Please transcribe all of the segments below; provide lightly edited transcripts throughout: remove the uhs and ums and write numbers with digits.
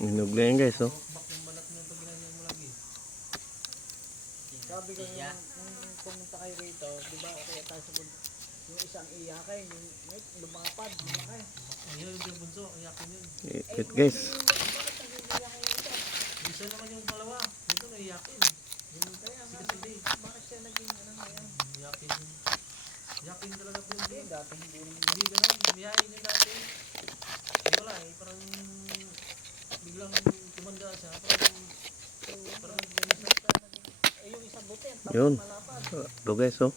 Hinog na yan guys, oh. Sabi ko nung pumunta kayo rito, di ba, okay tayo sa bundok. Yung isang iyakay, yung lumapad, lumaki. Ayun yung bunso, iyakin yun. Ipit guys. Isa naman yung dalawa, dito na iyakin. Yung kaya nga, bakit siya naging ano ngayon? Iyakin yun. Iyakin talaga po Hindi, yun. dati hindi rin. Hindi ganun, iyakin yun dati. Hindi wala eh, parang biglang tumanda siya. Parang ganun siya. Eh, yung isang buti, ang Yun. malapad. Ito guys, oh.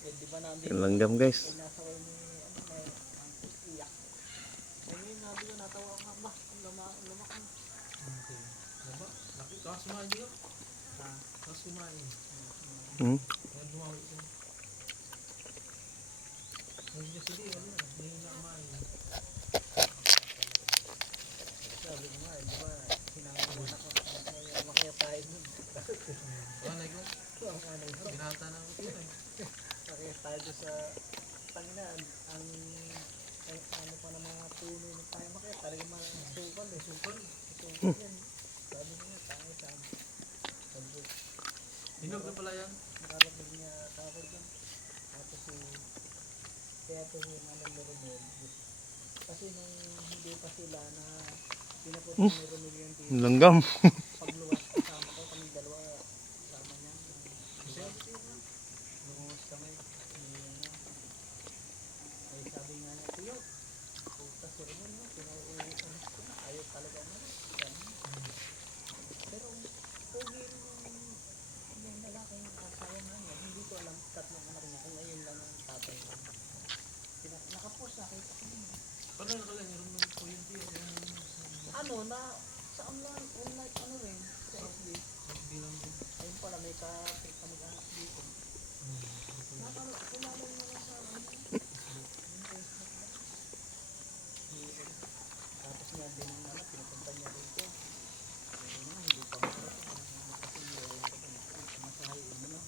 Eh, di ba nandito? Yung langgam guys. Eh, nasa way ni, ano, may ang iyak. Eh, ngayon, nabi ko, natawa nga ba? Ang lumakang. Okay. Diba? Laki, kakas kumain dito. Kakas kumain. Hmm. Kaya bumawi siya. Hindi niya sige, ano na, hindi na kumain. Sabi ko nga, di ba, sinangalan ako. Makaya tayo nun. Anay ko, Ang anay ko. binata na ako siya eh. Makaya tayo doon sa Panginoon. Ang ano pa ng mga puno na tayo makaya. Talagang mga sukal eh. Sukal yan. Sabi ko nga, tayo sabi. Sabi ko, Hinog na pala yan. nakarating niya kapag yan. Tapos si kaya po yung ano ni Romel. Kasi nung hindi pa sila na pinapunta ni Romel yung dito. Langgam. Pagluwas kasama ko kami dalawa kasama niya. Kasi, Lumuwas kami. Ay sabi nga niya, Tiyo, puta si Romel, no? Pinauulit ko na. Ayaw talaga na. Pero pogi rin yung lalaking asawa nga niya. Hindi ko alam tatlong anak niya kung ngayon lang ang tatay ko. Nakapost nakita ko niya. paano nakalagay yung po yung tiyo? Ano na sa online ano rin sa FB. Bilang din. Ayun pala may kamag-anak dito. Nakakilala mo na sa ano. Yung Facebook na. Tapos nga din ang anak, pinapunta niya rito. Pero naman, hindi pa makarating. Kasi wala ka pa masahay mo na.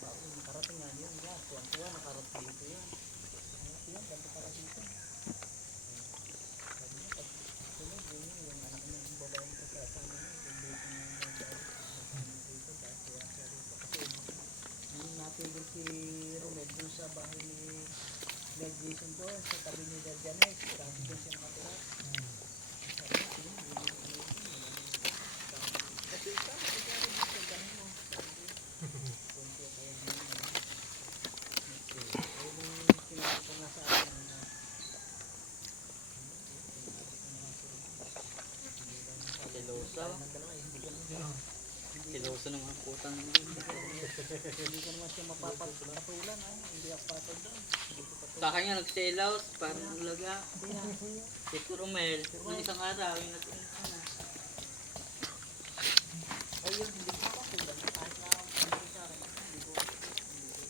Bago nakarating nga yun. Tuwan-tuwa, nakarating dito yan. Yan, ganito para dito. Sabi niya, pag sunod yun yung anak niya, yung babaeng kasama niya, yung baby niya dito, kaya siya rito. Kasi nung natigil si Romel dun sa bahay ni Ned Jason doon, sa tabi ni Del Janes, grabe doon siya nakatira. Sabi niya, yun, kasi ikaw, rin sa ganin mo. Sabi niya, kung siya kaya naman. Ayun yung sinabi ko nga sa akin na Silosa. Silosa ng mga putang yun. hindi ko naman siya mapapatulan. Hindi ako patol doon. Sa akin nga nagsilaws, parang ulaga. Si Romel, nung isang araw, yung nag-umpana.